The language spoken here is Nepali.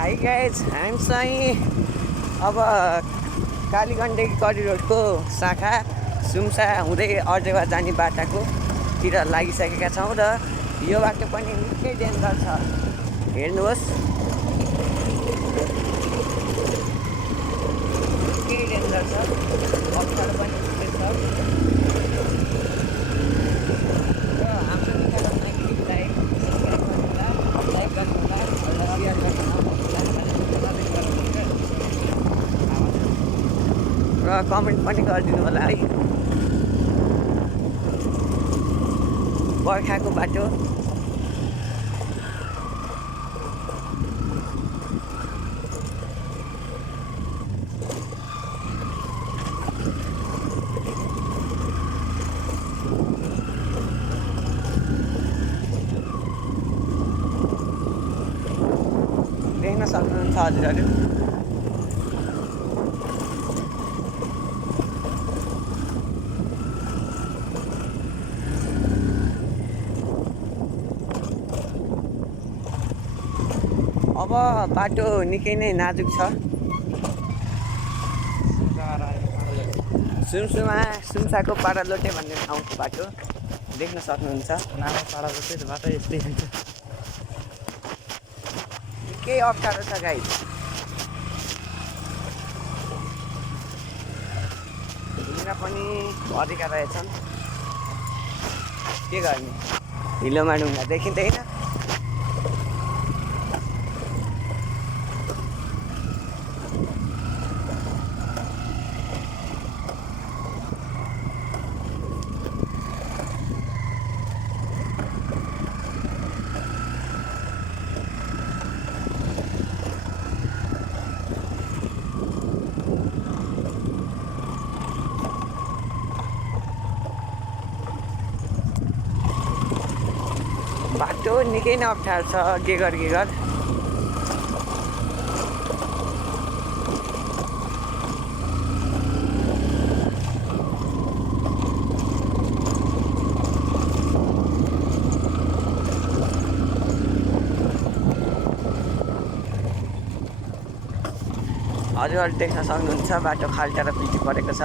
हाई गाइज, हामी चाहिँ अब कालीगण्डकी करिडोरको शाखा सुम्सा हुँदै अर्जेवा जाने बाटाकोतिर लागिसकेका छौँ र यो बाटो पनि निकै डेन्जर छ। हेर्नुहोस्, निकै डेन्जर छ, अप्ठ्यारो पनि निकै छ र हाम्रो निकायलाई क्लिपलाई सब्सक्राइब गर्नुहोला, लाइक गर्नुहोला र सेयर गर्नुहोला र कमेन्ट पनि गरिदिनु होला है। बर्खाको बाटो देख्न सक्नुहुन्छ हजुरहरू। अब बाटो निकै नै नाजुक छ। सुम्साको पाडालोटे भन्ने ठाउँको बाटो देख्न सक्नुहुन्छ। नाम पाडालोटे बाटो यस्तै हुन्छ। निकै अप्ठ्यारो छ गाइस। ढुङ्गा पनि भरेका रहेछन्, के गर्ने, हिलोमा ढुङ्गा देखिँदैन। बाटो निकै नै अप्ठ्यारो छ, गेगर हजुरहरू देख्न सक्नुहुन्छ बाटो खाल्टा र पिल्टी परेको छ।